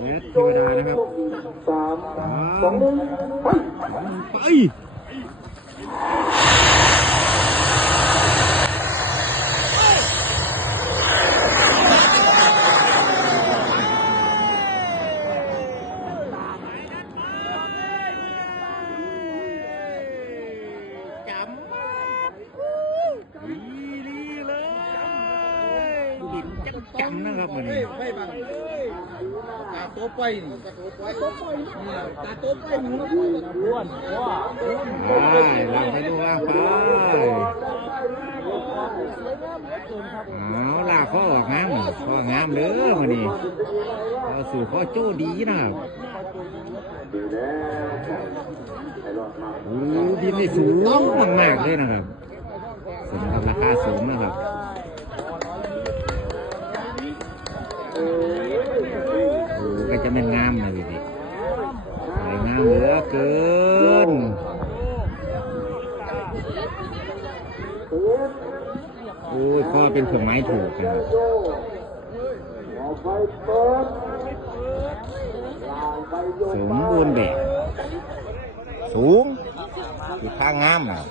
เวทเทวดานะครับไปจำนะครับวันนี้ตาโต๊ะไปนี่ตาโต๊ะไปตาโต๊ะไปหนูอ้วนลากไปดูลากไปลากข้อออกงามข้องามเลยวันนี้เอาสู่ข้อโจ้ดีนะครับโอ้บินได้สูงมากๆเลยนะครับสมกับราคาสูงนะครับก็จะเป็นงามนะพี่สวยงามเหลือเกินโอ้ยพ่อเป็นเครื่องไม้ถูกนะครับสมบูรณ์แบบสูงคือข้างงามนะ